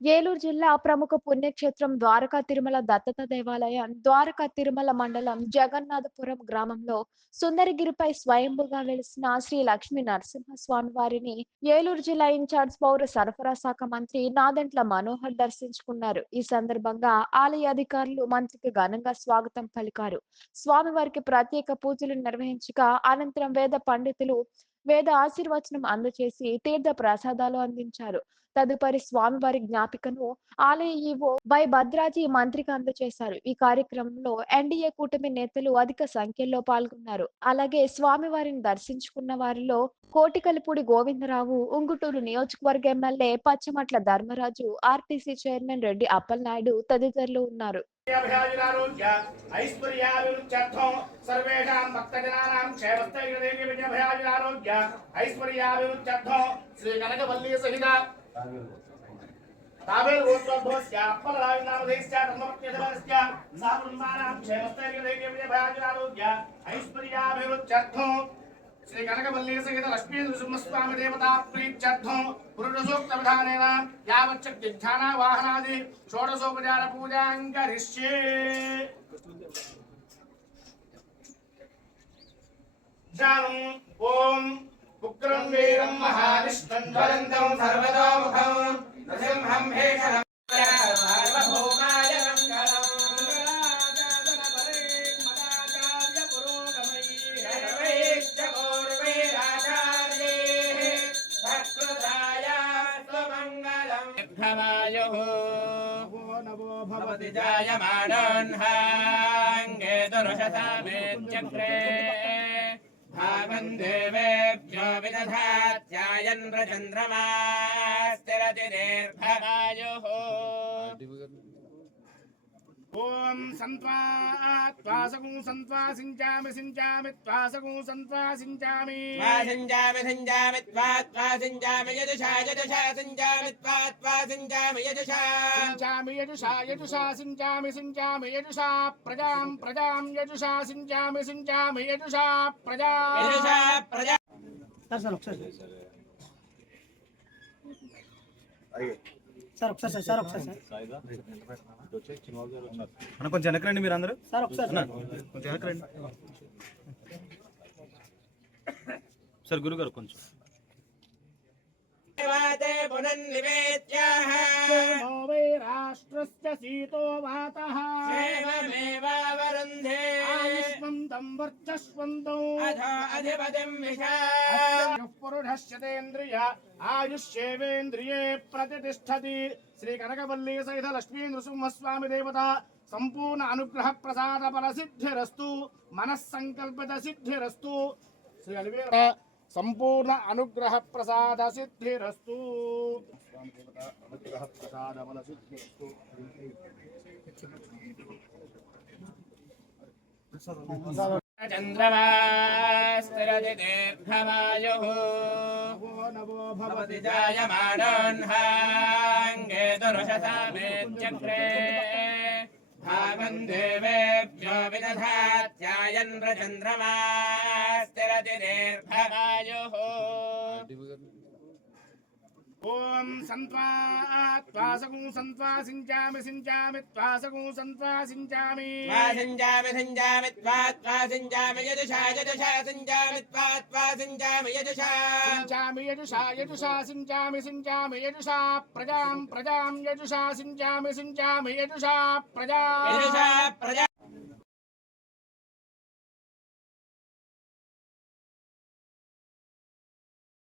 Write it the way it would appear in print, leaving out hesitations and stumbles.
ఏలూరు జిల్లా ప్రముఖ పుణ్యక్షేత్రం ద్వారకా తిరుమల దత్తత దేవాలయం, ద్వారకా తిరుమల మండలం జగన్నాథపురం గ్రామంలో సుందరగిరిపై స్వయంభుగా వెలిసిన శ్రీ లక్ష్మీ నరసింహస్వామి వారిని ఏలూరు జిల్లా ఇన్ఛార్జ్ పౌర సరఫరా శాఖ మంత్రి నాదెండ్ల మనోహర్ దర్శించుకున్నారు. ఈ సందర్భంగా ఆలయ అధికారులు మంత్రికి ఘనంగా స్వాగతం పలికారు. స్వామివారికి ప్రత్యేక పూజలు నిర్వహించగా అనంతరం వేద పండితులు వేద ఆశీర్వచనం అందజేసి తీర్థ ప్రసాదాలు అందించారు. తదుపరి స్వామివారి జ్ఞాపికను ఆలయ ఈవో వై భద్రాజీ మంత్రికి అందజేశారు. ఈ కార్యక్రమంలో ఎన్డీఏ కూటమి నేతలు అధిక సంఖ్యలో పాల్గొన్నారు. అలాగే స్వామివారిని దర్శించుకున్న వారిలో కోటికలిపూడి గోవిందరావు, ఉంగుటూరు నియోజకవర్గ MLA Pachamatla Dharmaraju, RTC chairman Reddy Appalanaidu తదితరులు ఉన్నారు. ఐశ్వర్యాభివృద్ధ్యర్థం సర్వేషాం భక్తజనానాం క్షేమస్థైర్యదేవ్యభయారోగ్య ఐశ్వర్యాభివృద్ధ్యర్థం శ్రీ కనకవల్లీ సహిత తాబేల్ గోత్రోద్భవస్య అప్పలరావినామధేస్య ధర్మపత్యధవస్య సాకుటుంబానాం క్షేమస్థైర్యదేవ్యభయారోగ్య ఐశ్వర్యాభివృద్ధ్యర్థం శ్రీ కనకవల్లీ సహిత లక్ష్మీ నృసింహస్వామి దేవతా ప్రీత్యర్థం పురుషసూక్త విధానేన యావచ్చక్తి ధ్యాన వాహనాది షోడశోపచార పూజాం కరిష్యే. ధ్యానం ఓం ఉగ్రం వీరం మహావిష్ణుం జ్వలంతం సర్వతోముఖం నృసింహం భీషణం సార్వభౌమాయ మంగళం. भवति जायमानोऽन्हाङ्गे दुरुषसामेत्यग्रे भागं देवेभ्यो विदधात्यायन्द्र चन्द्रमा स्थिरति दीर्घमायुः. ओम संत्वा त्वासगु संत्वा सिंचामि सिंचामि त्वासगु संत्वा सिंचामि त्वा सिंचामि सिंचामि त्वा सिंचामि यजुषा यजुषा सिंचामि त्वा सिंचामि यजुषा सिंचामि यजुषा यजुषा सिंचामि सिंचामि यजुषा प्रजां प्रजां यजुषा सिंचामि सिंचामि यजुषा प्रजा सर ఒకసారి సార్ అన్న కొంచెం వెనకరండి మీరు అందరూ సార్ ఒకసారి కొంచెం వెనకరండి సార్ గురుగారు కొంచెం राष्ट्रस्य सीतो वातः आयुष्मन्तं वर्चस्वन्तं अधिपतिं पुरुषस्यतेन्द्रिय आयुष्येवेन्द्रिये प्रतिष्ठति. श्री कनकवल्ली सहित लक्ष्मी नृसिंहस्वामी देवता संपूर्ण अनुग्रह प्रसाद फल सिद्धिरस्तु मनस्संकल्पित सिद्धिरस्तु. श्री संपूर्ण अनुग्रह प्रसाद सिद्धिरस्तु. अनुग्रह प्रसाद फल सिद्धिरस्तु. चंद्रमा स्थिरति दीर्घमायुः भवति जायमानोऽन्हाङ्गे दुरुषसामेत्यग्रे भागं देवेभ्यो विदधात्यायन्द्र चन्द्रमा स्थिरति दीर्घमायुः. ओम संत्वा त्वासगु संत्वा सिंचामि सिंचामि त्वासगु संत्वा सिंचामि त्वा सिंचामि सिंचामि त्वा सिंचामि यजुषा यजुषा सिंचामि त्वा सिंचामि यजुषा सिंचामि यजुषा यजुषा सिंचामि सिंचामि यजुषा प्रजां प्रजां यजुषा सिंचामि सिंचामि यजुषा प्रजा